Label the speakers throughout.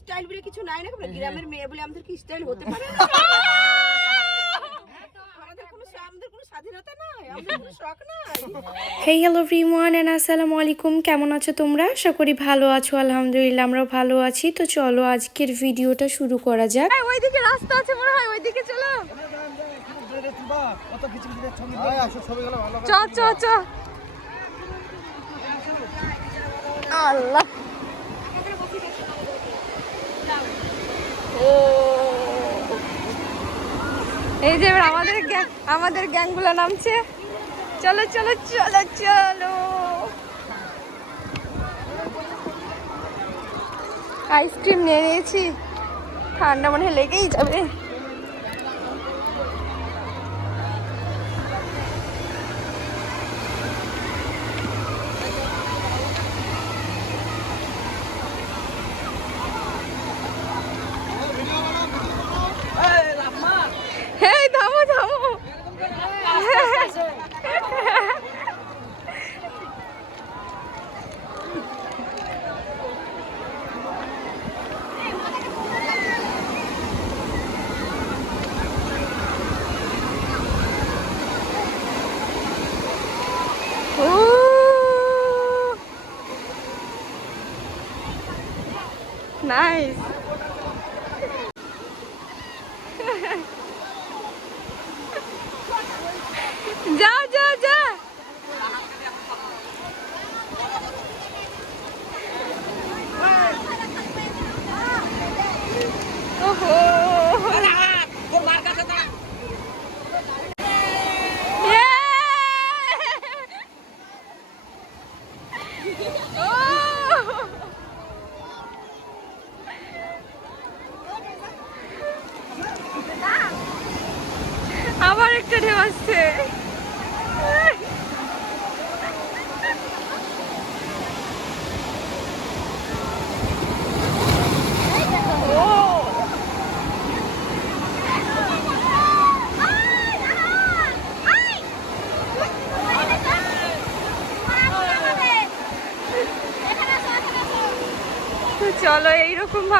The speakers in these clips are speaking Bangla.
Speaker 1: স্টাইল বলে কিছু নাই না গ্রামের মেয়ে বলে আমাদের কি স্টাইল হতে পারে? না আমাদের কোনো আমাদের কোনো স্বাধীনতা নাই আমাদের কোনো শখ নাই।
Speaker 2: হেই হ্যালো রিমওয়ান অ্যান্ড আসসালামু আলাইকুম কেমন আছো তোমরা? আশা করি ভালো আছো আলহামদুলিল্লাহ আমরাও ভালো আছি। তো চলো আজকের ভিডিওটা শুরু করা যাক।
Speaker 1: ওইদিকে রাস্তা আছে মনে হয় ওইদিকে চলো। চ চ চ। আল্লাহ। এই যে এবার আমাদের আমাদের গ্যাংগুলো নামছে। চলো চলো চলো চলো। আইসক্রিম নিয়ে নিয়েছি। ঠান্ডা মনে হয় লেগেই যাবে। Nice.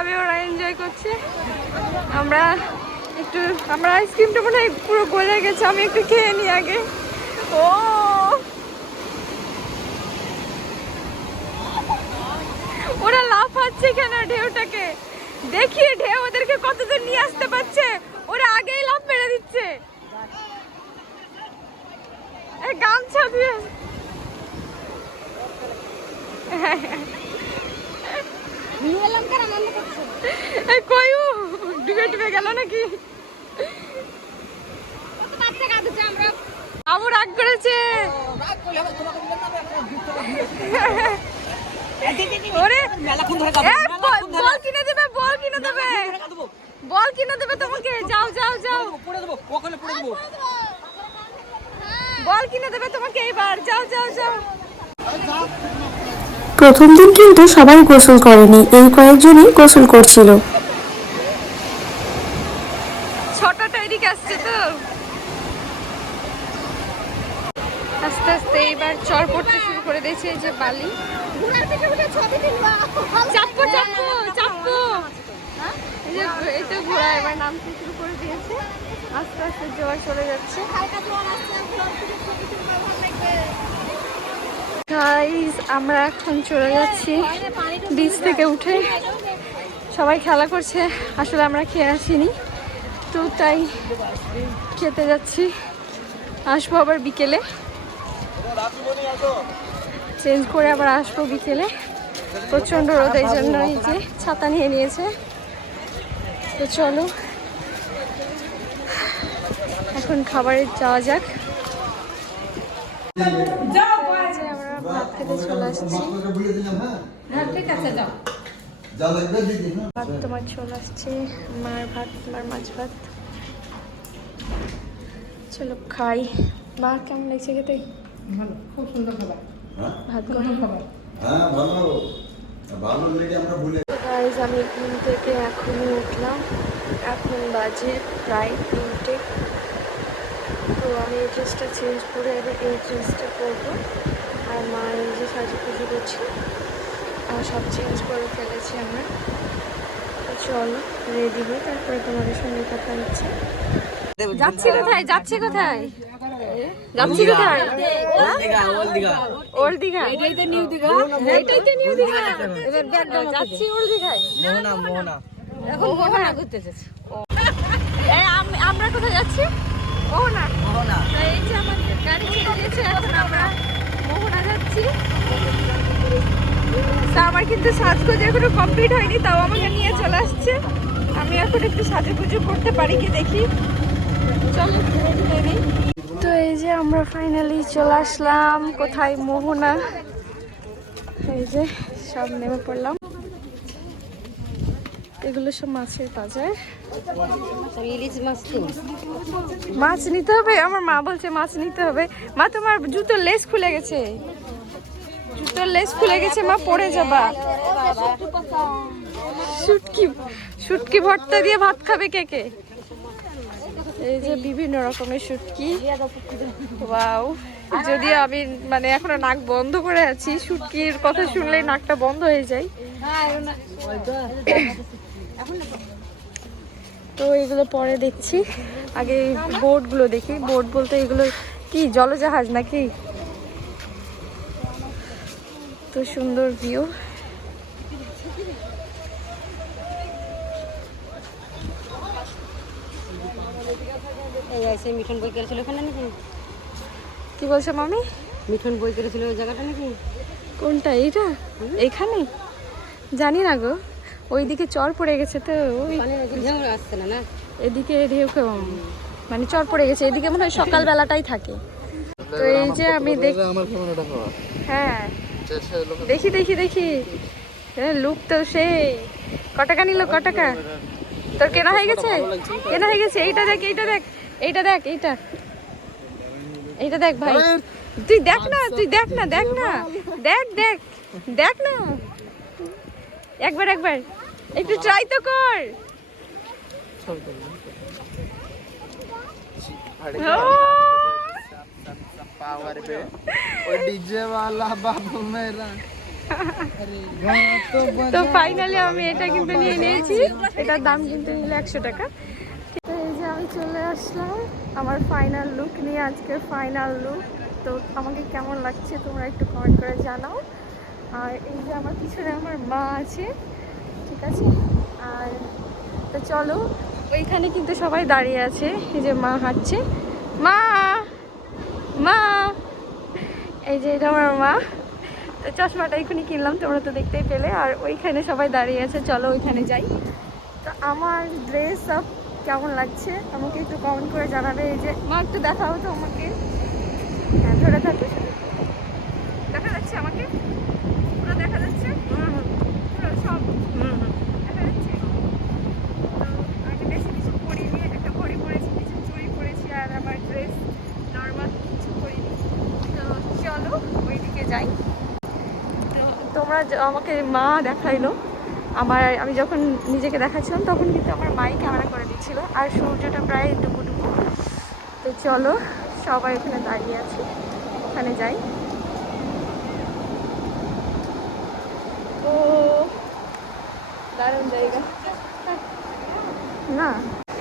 Speaker 1: ভাবে ওরা এনজয় করছে। আমরা একটু, আমরা আইসক্রিমটা মনে হয় পুরো গলে গেছে, আমি একটু খেয়ে নিই আগে। ও! ওরা লাফাচ্ছে কেন ঢেউটাকে? দেখি ঢেউ ওদেরকে কতদূর নিয়ে আসতে পারছে? ওরা আগেই লাফ মেরে দিচ্ছে। গামছা দিয়ে। এই কয়ু? ডুবে গেল নাকি? রাগ করেছে। বল কিনে দেবে তোমাকে। যাও যাও যাও। বল কিনে দেবে তোমাকে এইবার। যাও যাও যাও।
Speaker 2: প্রথম দিন কিন্তু সবাই গোসল করেনি, এই কয়েকজনই গোসল করছিল।
Speaker 1: আসছে তো। আস্তে আস্তে এইবার পড়তে শুরু করে দিয়েছে এই যে বালি। এবার আস্তে আস্তে জোয়ার চলে যাচ্ছে। গাইস আমরা এখন চলে যাচ্ছি বিচ থেকে উঠে। সবাই খেলা করছে, আসলে আমরা খেয়ে আসিনি। তো তাই খেতে যাচ্ছি। আসব আবার বিকেলে। চেঞ্জ করে আবার আসব বিকেলে। প্রচণ্ড রোদ এই জন্য এই যে ছাতা নিয়ে নিয়েছে। তো চলো। এখন খাবারে যাওয়া যাক। খেতে চলে আসছি। ভাত তোমার চলে আসছে মার ভাত মার মাছ ভাত। চলো খাই। মা কেমন লাগছে খেতে?
Speaker 3: ভালো খুব সুন্দর খাবার।
Speaker 2: ভাত
Speaker 3: সুন্দর খাবার।
Speaker 4: হ্যাঁ ভালো। ভালো লেগে আমরা ভুলে
Speaker 2: গাইজ আমি ঘুম থেকে এখনই উঠলাম। এখন বাজে প্রায় তিনটে। তো আমি এই ড্রেসটা চেঞ্জ করে এবার এই ড্রেসটা পরবো। আর মা এই যে সাজু পুজো করছে। আর সব চেঞ্জ করে ফেলেছি আমরা।
Speaker 1: চলো রেডি হই তারপরে তোমাদের সঙ্গে কথা হচ্ছে।
Speaker 5: যাচ্ছি কোথায়? যাচ্ছি কোথায়? যাচ্ছি কোথায়? ওল্ড দীঘা এটাই তো নিউ দীঘা। এটাই তো নিউ দীঘা। এবার ব্যাগ যাচ্ছি ওল্ড দীঘায়
Speaker 6: মোহনা মোহনা।
Speaker 5: এখন মোহনা। ঘুরতে যাচ্ছি। এই আমরা কোথায় যাচ্ছি? মোহনা।
Speaker 6: মোহনা।
Speaker 5: তো এই যে আমাদের গাড়ি ছেড়ে দিয়েছে এখন আমরা মোহনা যাচ্ছি। আমার কিন্তু সাজগোজ এখনও কমপ্লিট হয়নি, তাও আমাকে নিয়ে চলে আসছে। আমি এখন একটু সাজুগুজু করতে পারি কি দেখি। চলো
Speaker 1: তো এই যে আমরা ফাইনালি চলে আসলাম, কোথায় মোহনা? এই যে, সব নেমে পড়লাম। এগুলো সব মাছের বাজার।
Speaker 5: ইলিশ মাছ
Speaker 1: মাছ নিতে হবে? আমার মা বলছে মাছ নিতে হবে। মা তোমার জুতোর লেস খুলে গেছে। জুতোর লেস খুলে গেছে মা পড়ে যাবা। শুটকি শুটকি ভর্তা দিয়ে ভাত খাবে কে কে? এই যে বিভিন্ন রকমের শুটকি। ওয়াও। যদিও আমি মানে এখনও নাক বন্ধ করে আছি শুটকির কথা শুনলেই নাকটা বন্ধ হয়ে যায়। তো এগুলো পরে দেখছি। আগে বোটগুলো দেখি। বোট বলতে এগুলো কি জলজাহাজ নাকি? তো সুন্দর ভিউ
Speaker 5: মিঠুন বই করেছিল ওখানে নাকি?
Speaker 1: কি বলছো মামি?
Speaker 5: মিঠুন বই করেছিল ওই জায়গাটা নাকি?
Speaker 1: কোনটা এইটা? এইখানে? জানি না গো। ওইদিকে চর পড়ে গেছে তো ওই
Speaker 5: আসছে না না?
Speaker 1: এদিকে ঢেউ মানে চর পড়ে গেছে এদিকে মনে হয় সকালবেলাটাই থাকে। তো এই যে আমি দেখ
Speaker 4: আমার ক্যামেরাটা পাওয়া
Speaker 1: হ্যাঁ। দেখি দেখি দেখি। হ্যাঁ লুক তো সেই। কটাকা নিল কটাকা। তোর কেনা হয়ে গেছে? কেনা হয়ে গেছে? এইটা দেখ এইটা দেখ এইটা দেখ এইটা। এইটা দেখ ভাই। তুই দেখ না তুই দেখ না দেখ না। দেখ দেখ দেখ না। একবার একবার। একটু ট্রাই তো কর ও!
Speaker 6: पावर पे और डीजे वाला बाबू मेरा
Speaker 1: তো ফাইনালি আমি এটা কিন্তু নিয়ে নিয়েছি এটার দাম কিন্তু নিল একশো টাকা তো এই যে আমি চলে আসলাম আমার ফাইনাল লুক নিয়ে আজকের ফাইনাল লুক তো আমাকে কেমন লাগছে তোমরা একটু কমেন্ট করে জানাও আর এই যে আমার পিছনে আমার মা আছে ঠিক আছে। আর তো চলো, ওইখানে কিন্তু সবাই দাঁড়িয়ে আছে, এই যে মা হাঁটছে। মা! মা! এই যে এটা আমার মা। তো চশমাটা এখনই কিনলাম, তোমরা তো দেখতেই পেলে। আর ওইখানে সবাই দাঁড়িয়ে আছে, চলো ওইখানে যাই। তো আমার ড্রেস আপ কেমন লাগছে? আমাকে একটু কমেন্ট করে জানাবে, এই যে মা, একটু দেখাও তো আমাকে। হ্যাঁ ধরে থাকো শুধু। দেখা যাচ্ছে আমাকে পুরো দেখা যাচ্ছে পুরো সব দেখা যাচ্ছে তো আমি বেশি কিছু পরিনি একটা ঘড়ি পরেছি কিছু চুড়ি পরেছি আর আমার ড্রেস নর্মাল কিছু পরিনি তো চলো ওইদিকে যাই তো তোমরা য- আমাকে মা দেখাইলো। আমার, আমি যখন নিজেকে দেখাচ্ছিলাম তখন কিন্তু আমার মাই ক্যামেরা করে দিচ্ছিল। আর সূর্যটা প্রায় ডুবু ডুবু তো চলো, সবাই ওখানে দাঁড়িয়ে আছে। ওখানে যাই। ও, দারুণ জায়গা। না,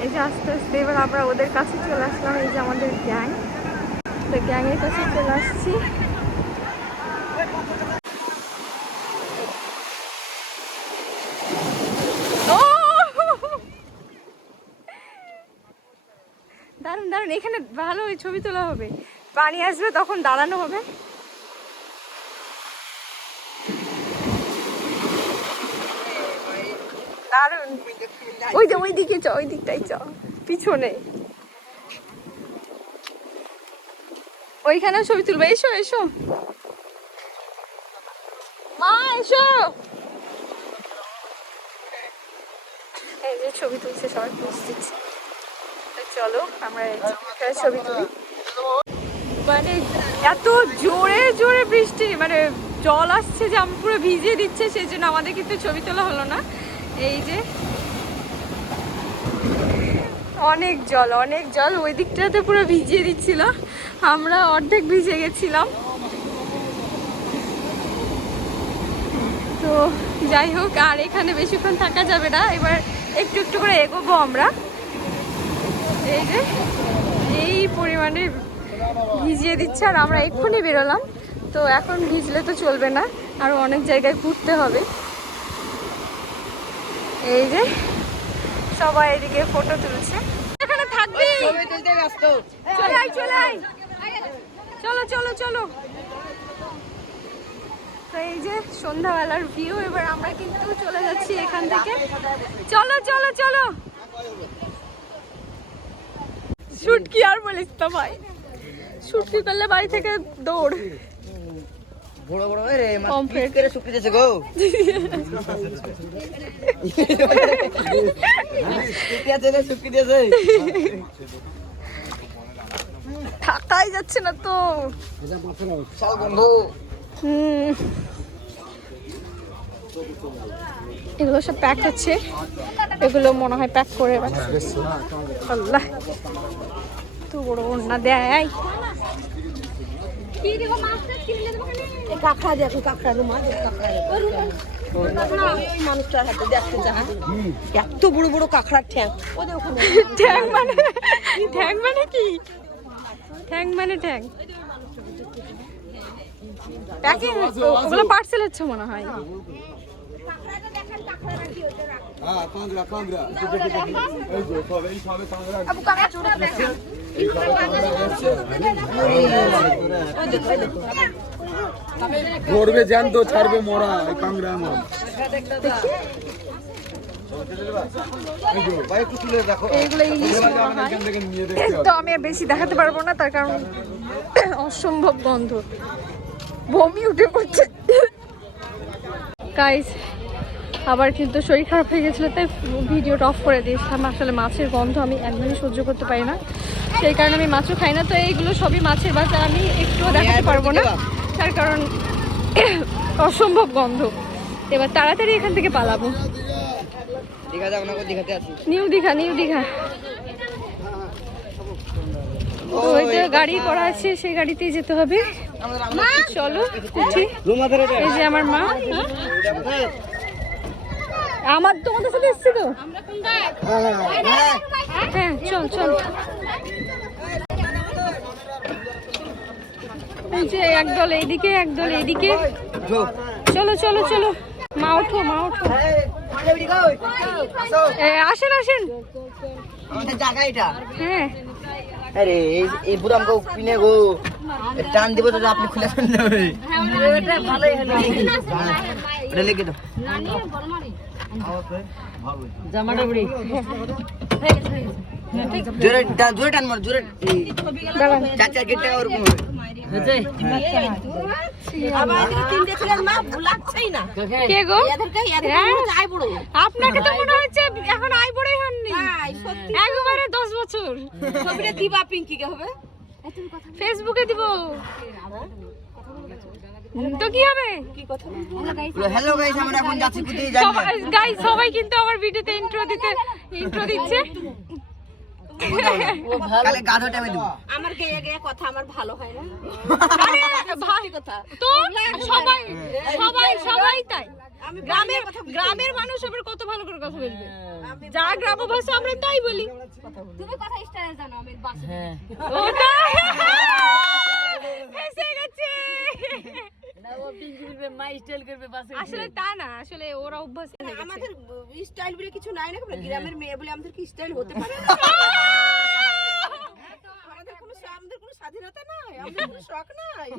Speaker 1: এই যে আস্তে আস্তে এবার আমরা ওদের কাছে চলে আসলাম। এই যে আমাদের গ্যাং। তো গ্যাংয়ের কাছে চলে আসছি ও! দারুণ এখানে ভালো ছবি তোলা হবে। পানি আসবে তখন দাঁড়ানো হবে। দারুণ। ওই ওই দিকে চ, ওই দিকটাই চ, পিছনে। ওইখানেও ছবি তুলবে। এসো এসো। মা, এসো। এই যে ছবি তুলছে সবাই তো চলো, আমরা ছবি তুলি। মানে এত জোরে জোরে বৃষ্টি মানে জল আসছে যে আমি পুরো ভিজিয়ে দিচ্ছে সেই জন্য আমাদের কিন্তু ছবি তোলা হলো না। এই যে, অনেক জল অনেক জল, ওই দিকটাতে পুরো ভিজিয়ে দিচ্ছিল। আমরা অর্ধেক ভিজে গেছিলাম। তো যাই হোক, আর এখানে বেশিক্ষণ থাকা যাবে না। এবার একটু একটু করে এগোবো আমরা। এই যে এই পরিমাণে ভিজিয়ে দিচ্ছে আর আমরা এক্ষুনি বেরোলাম। তো এখন ভিজলে তো চলবে না আরও অনেক জায়গায় ঘুরতে হবে। এই যে সবাই এদিকে ফটো তুলছে। এখানে থাকবি? চলে আয় চলে চলো চলো চলো। তো এই যে সন্ধ্যাবেলার ভিউ এবার আমরা কিন্তু চলে যাচ্ছি এখান থেকে। চলো চলো চলো। শুট কি আর বলিস তো ভাই। শুট কি করলে বাড়ি থেকে দৌড়।
Speaker 7: বড় বড় রে মাছ করে শুকিয়ে দিয়েছে গো। শুকিয়ে দিয়েছে।
Speaker 1: থাকাই যাচ্ছে না তো।
Speaker 7: চল বন্ধু।
Speaker 1: হুম। এগুলো সব প্যাক হচ্ছে। এগুলো মনে হয় প্যাক করে। আল্লাহ তো বড় ওড়না দেয়।
Speaker 5: দেখো মানুষটার হাতে দেখতে এত বড় বড় কাঁকড়ার ঠ্যাং। ওদের ওখানে।
Speaker 1: ঠ্যাং মানে ঠ্যাং মানে কি? ঠ্যাং মানে ঠ্যাং। প্যাকিং ওগুলো পার্সেল হচ্ছে মনে হয়।
Speaker 4: হ্যাঁ ধরবে জ্যান্ত ছাড়বে মরা এই কাঁকড়া আমার
Speaker 1: তো আমি বেশি দেখাতে পারব না তার কারণ অসম্ভব গন্ধ। বমি উঠে পড়ছে। গাইস আবার কিন্তু শরীর খারাপ হয়ে গেছিল তাই ভিডিওটা অফ করে দিয়েছিলাম। আসলে মাছের গন্ধ আমি একদমই সহ্য করতে পারি না। সেই কারণে আমি মাছও খাই না তো এইগুলো সবই মাছের বাজার আমি একটুও দেখাতে পারব না। তার কারণ অসম্ভব গন্ধ। এবার তাড়াতাড়ি এখান থেকে পালাবো।
Speaker 7: দীঘা যাব না দীঘাতে আছি?
Speaker 1: New Digha new Digha. ওই যে গাড়ি করা আছে, সেই গাড়িতেই যেতে হবে। চলো, উঠি। এই যে আমার মা। আমার তোমাদের সাথে এসছি তো? হ্যাঁ চল চল। একদল এইদিকে একদল এইদিকে। চলো চলো চলো। মা, ওঠো মা, ওঠো। আসেন আসেন।
Speaker 7: জায়গা এটা।
Speaker 1: হ্যাঁ।
Speaker 7: আরে এই এই বুড়ো আমাকে কিনে গো টান দিব তো আপনি খুলে ভালোই হলো। দাও। জামাটা বুড়ি জোরে জোরে টান মার জোরে। চার ওরকম হবে।
Speaker 1: হ্যাঁ? আপনাকে তো মনে হচ্ছে এখন আই বড়ই হননি। একবারে দশ বছর।
Speaker 5: ছবিটা দিবা পিঙ্কিকে হবে?
Speaker 1: ফেসবুকে দিব। তো কি হবে?
Speaker 7: হ্যালো গাইস আমরা এখন যাচ্ছি কোথায়
Speaker 1: গাইস সবাই কিন্তু আমার ভিডিওতে ইন্ট্রো দিতে ইন্ট্রো দিচ্ছে।
Speaker 7: কালে গাধা টাইমে দেবো।
Speaker 5: আমার গেয়ে গেয়ে কথা আমার ভালো হয় না।
Speaker 1: ভাই
Speaker 5: কথা।
Speaker 1: তো সবাই সবাই সবাই তাই। গ্রামের গ্রামের মানুষ আবার কত ভালো করে কথা বলবে। যা গ্রাম ভাষা আমরা তাই বলি।
Speaker 5: তুমি কথা স্টাইল জানো আমি বাস
Speaker 1: ওটা ফেসে গেছে। আসলে তা না আসলে ওরা অভ্যাস হয়ে
Speaker 5: আমাদের স্টাইল বলে কিছু নাই না গ্রামের মেয়ে বলে আমাদের কি স্টাইল হতে পারে? আমাদের কোনো স্বাধীনতা নাই আমাদের কোনো শখ নাই।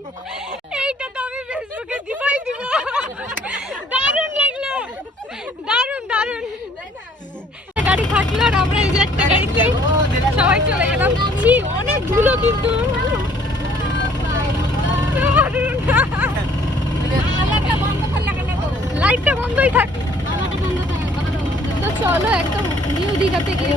Speaker 1: এইটা তো আমি ফেসবুকে দিবই দিব। দারুণ লাগল। দারুণ দারুণ। গাড়ি থাকল আর আমরা এই যে একটা গাড়িতে সবাই চলে গেলাম। অনেক ধুলো কিন্তু। লাইটটা বন্ধই থাক। তো চলো একদম নিউ দীঘাতে গিয়ে